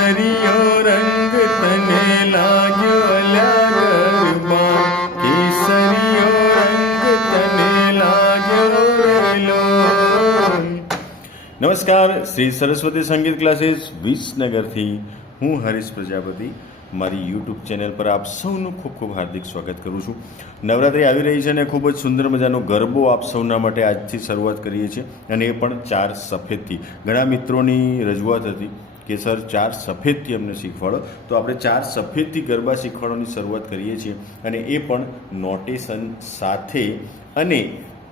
કેસરીયો રંગ તને લાગ્યો લાગરબા કેસરિયો રંગ તને લાગ્યો નમસ્કાર, શ્રી સરસ્વતી સંગીત ક્લાસીસ વિસનગરથી. હું હરીશ પ્રજાપતિ. મારી યુટ્યુબ ચેનલ પર આપ સૌનું ખૂબ ખૂબ હાર્દિક સ્વાગત કરું છું. નવરાત્રિ આવી રહી છે અને ખૂબ જ સુંદર મજાનો ગરબો આપ સૌના માટે આજથી શરૂઆત કરીએ છીએ અને એ પણ ચાર સફેદથી. ઘણા મિત્રોની રજૂઆત હતી કે સર ચાર સફેદથી અમને શીખવાડો. તો આપણે ચાર સફેદથી ગરબા શીખવાડવાની શરૂઆત કરીએ છીએ અને એ પણ નોટેશન સાથે અને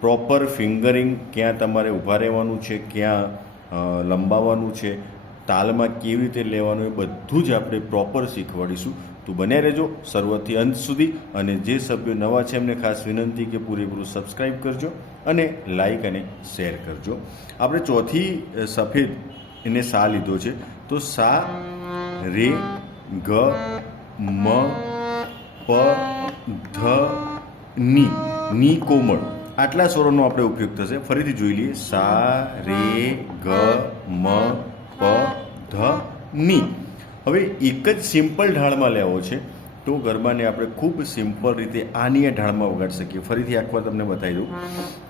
પ્રોપર ફિંગરિંગ ક્યાં તમારે ઊભા રહેવાનું છે, ક્યાં લંબાવવાનું છે, તાલમાં કેવી રીતે લેવાનું એ બધું જ આપણે પ્રોપર શીખવાડીશું. તો બન્યા રહેજો શરૂઆતથી અંત સુધી અને જે સભ્યો નવા છે એમને ખાસ વિનંતી કે પૂરેપૂરું સબસ્ક્રાઈબ કરજો અને લાઈક અને શેર કરજો. આપણે ચોથી સફેદ એને સા લીધો છે. તો સા રે ગ મ પ ધ ની ની કોમળ. આટલા સ્વરોનો આપણે ઉપયોગ થશે. ફરીથી જોઈ લઈએ. સા રે ગ મ પ ધ ની. હવે એક જ સિમ્પલ ઢાળમાં લેવો છે. તો ગરબાને આપણે ખૂબ સિમ્પલ રીતે આની ઢાળમાં વગાડી શકીએ. ફરીથી એકવાર તમને બતાવી દઉં.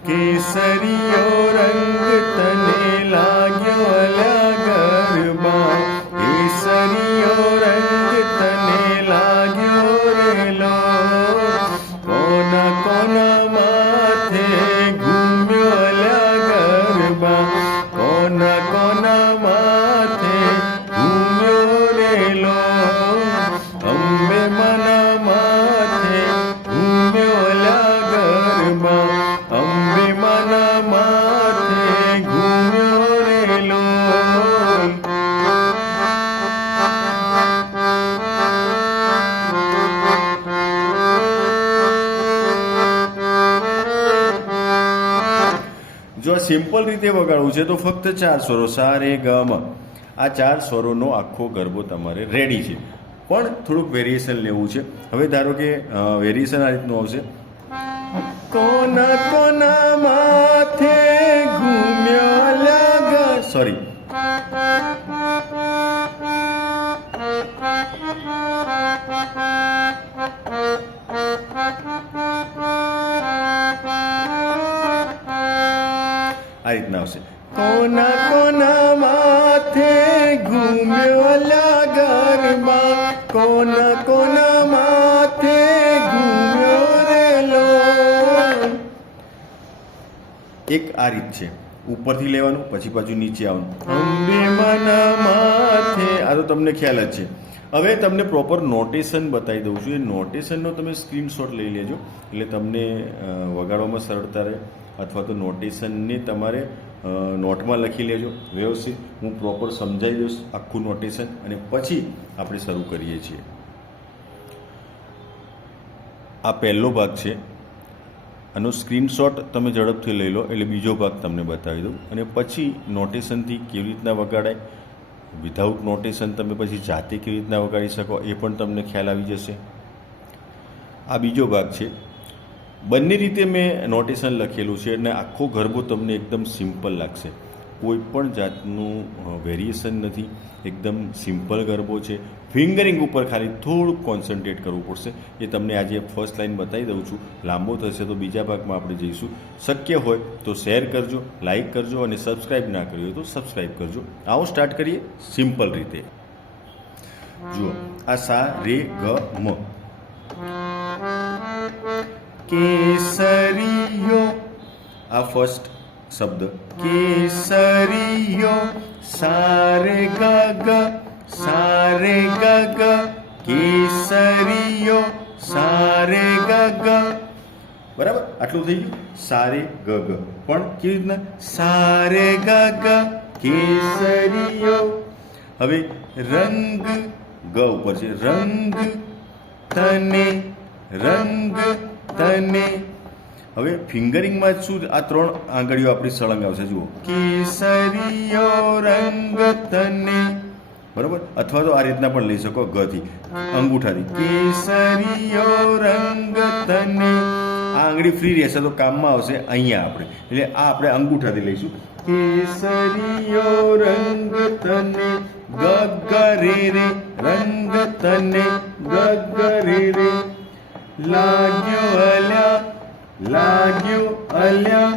કેસરીયો રંગ તને લાગ્યો ગરબા સિમ્પલ રીતે વગાડવું છે તો ફક્ત ચાર સ્વરો. સા, રે, ગ, મ. આ ચાર સ્વરોનો આખો ગરબો તમારે રેડી છે. પણ થોડુંક વેરિએશન લેવું છે. હવે ધારો કે વેરિએશન આ રીતનું આવશે. કોના કોના માથે આવશે. કોના કોના માથે ઘૂમ્યો ગરબા કોના કોના માથે ઘૂમ્યો રેલો? એક આ રીત છે. ઉપરથી લેવાનું, પછી પાછું નીચે આવવાનું. અંબે મના માથે. આ તો તમને ખ્યાલ જ છે. હવે તમને પ્રોપર નોટેશન બતાવી દઉં છું. એ નોટેશનનો તમે સ્ક્રીનશોટ લઈ લેજો. એટલે તમને વગાડવામાં સરળતા રહે. અથવા તો નોટેશનને તમારે નોટમાં લખી લેજો. વ્યવસ્થિત. હું પ્રોપર સમજાવી દઈશ આખું નોટેશન અને પછી આપણે શરૂ કરીએ છીએ. આ પહેલો ભાગ છે. આનો સ્ક્રીનશોટ તમે ઝડપથી લઈ લો, એટલે બીજો ભાગ તમને બતાવી દઉં. અને પછી નોટેશનથી કેવી રીતના વગાડાય? વિધાઉટ નોટેશન તમે પછી જાતે કેવી રીતના વગાડી શકો? એ પણ તમને ખ્યાલ આવી જશે. આ બીજો ભાગ છે. બંને રીતે મેં નોટેશન લખેલું છે અને આખો ગરબો તમને એકદમ સિમ્પલ લાગશે. કોઈ પણ જાતનું વેરિએશન નથી. એકદમ સિમ્પલ ગરબો છે. ફિંગરિંગ ઉપર ખાલી થોડુંક કોન્સન્ટ્રેટ કરવું પડશે. એ તમને આજે ફર્સ્ટ લાઈન બતાવી દઉં છું. લાંબો થશે તો બીજા ભાગમાં આપણે જઈશું. શક્ય હોય તો શેર કરજો લાઈક કરજો અને સબસ્ક્રાઈબ ના કર્યું હોય તો સબસ્ક્રાઈબ કરજો. આવો સ્ટાર્ટ કરીએ સિમ્પલ રીતે. જુઓ, આ સા, રે, ગ, મ. કેસરીયો આ ફર્સ્ટ શબ્દ. કેસરીયો સારે ગ ગ સારે ગ ગ કેસરીયો સારે ગ ગ બરાબર આટલું થઈ ગયું? સારે ગ ગ પણ કેવી રીતના? સારે ગ ગ કેસરીયો હવે રંગ, ગ ઉપર છે. રંગ, તને, રંગ તને. હવે ફિંગરિંગમાં શું આ ત્રણ આંગળીઓ આપણી સળંગ આવશે, જુઓ. કેસરીયો રંગ તને. બરોબર? અથવા તો આ રીતના પણ લઈ શકો ગથી. અંગૂઠાથી. કેસરીયો રંગ તને. આ આંગળી ફ્રી રહેશે તો કામમાં આવશે અહીંયા આપણે. એટલે આ આપણે અંગૂઠાથી લઈશું. કેસરીયો રંગ તને. ગ ગ રે રંગ તને. ગ ગ રે રે લાગ્યો અલ્યા લાગ્યો અલ્યા,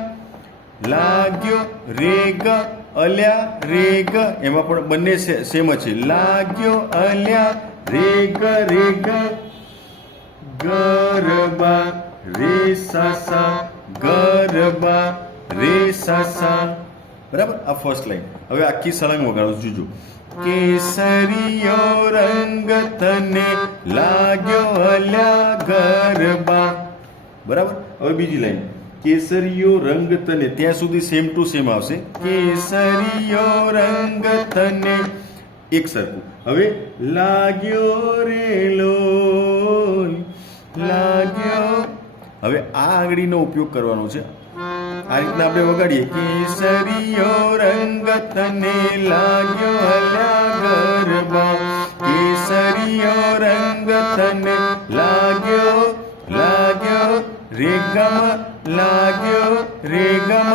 લાગ્યો રે ગ અલ્યા રે ગ એમાં પણ બંને સેમ છે. લાગ્યો અલ્યા રે ગ રે ગ ગરબા, રે સા સા ગરબા, રે સા બરાબર? આ ફર્સ્ટ લાઈન હવે આખી સળંગ વગાડો જોજો કેસરીયો રંગ તને લાગ્યો ગરબા. બરાબર? હવે બીજી લાઈન. કેસરીયો રંગ તને ત્યાં સુધી સેમ ટુ સેમ આવશે. કેસરીયો રંગ તને એક સરખું. હવે લાગ્યો રે લોલ, લાગ્યો. હવે આ આંગળીનો ઉપયોગ કરવાનો છે. આ રીતના આપણે વગાડીએ કેસરીયો રંગ તને લાગ્યો અલ્યા ગરબા. કેસરીયો રંગ તને લાગ્યો લાગ્યો, રેગમ લાગ્યો રેગમ,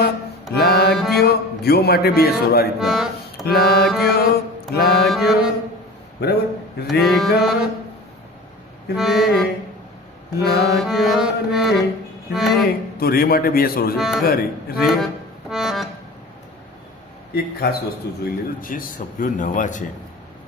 લાગ્યો. ગયો માટે બે સ્વરો આ રીતના. લાગ્યો લાગ્યો, બરાબર? રે રે, લાગ્યો, રે રે. તો રે માટે બે સ્વરો છે. ઘરે રે એક ખાસ વસ્તુ જોઈ લેજો જે સભ્યો નવા છે.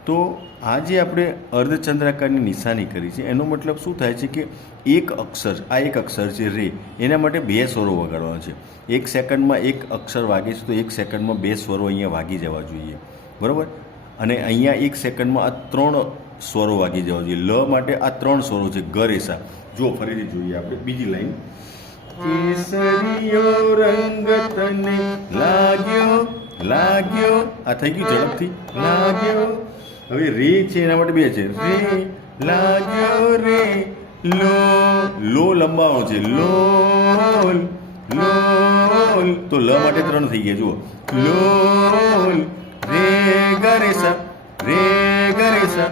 તો આ જે આપણે અર્ધચંદ્રાકારની નિશાની કરી છે. એનો મતલબ શું થાય છે કે એક અક્ષર આ એક અક્ષર છે રે એના માટે બે સ્વરો વગાડવાના છે. એક સેકન્ડમાં એક અક્ષર વાગે છે તો એક સેકન્ડમાં બે સ્વરો અહીંયા વાગી જવા જોઈએ. બરાબર? અને અહીંયા એક સેકન્ડમાં આ ત્રણ સ્વરો વાગી જવા જોઈએ. લ માટે આ ત્રણ સ્વરો છે ગ રેસા જો ફરીથી જોઈએ આપણે બીજી લાઈન. કેસરીયો રંગ તને લાગ્યો લાગ્યો. આ થઈ ગયું ઝડપથી. લાગ્યો. હવે રે છે, એના માટે બે છે. રે, લાગ્યો રે. લો લો લંબાવવાનો છે. લોલ લોલ તો લ માટે ત્રણ થઈ ગયા, જુઓ. લોલ રે ગરેસા રે ગરેસા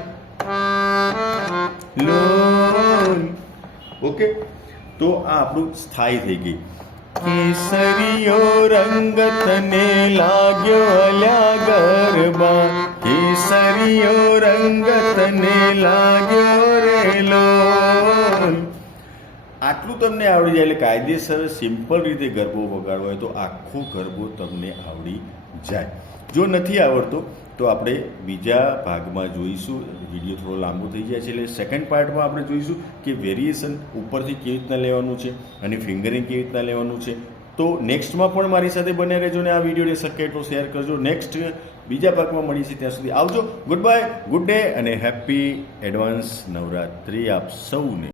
લોલ ઓકે. તો આ આપણું સ્થાયી થઈ ગઈ કેસરીયો રંગ તને લાગ્યો અલ્યા ગરબા. કેસરીયો રંગ તને લાગ્યો રે આટલું તમને આવડી જાય એટલે કાયદેસર, સિમ્પલ રીતે ગરબો વગાડવો હોય તો આખો ગરબો તમને આવડી જાય. જો નથી આવડતો તો આપણે બીજા ભાગમાં જોઈશું. વીડિયો થોડો લાંબો થઈ જાય છે એટલે સેકન્ડ પાર્ટમાં આપણે જોઈશું કે વેરિએશન ઉપરથી કેવી રીતના લેવાનું છે અને ફિંગરિંગ કેવી રીતના લેવાનું છે. તો નેક્સ્ટમાં પણ મારી સાથે બન્યા રહેજો ને આ વિડીયોને શક્ય એટલો શેર કરજો. નેક્સ્ટ બીજા ભાગમાં છીએ, ત્યાં સુધી આવજો. ગુડ બાય ગુડ ડે અને હેપી એડવાન્સ નવરાત્રિ આપ સૌને.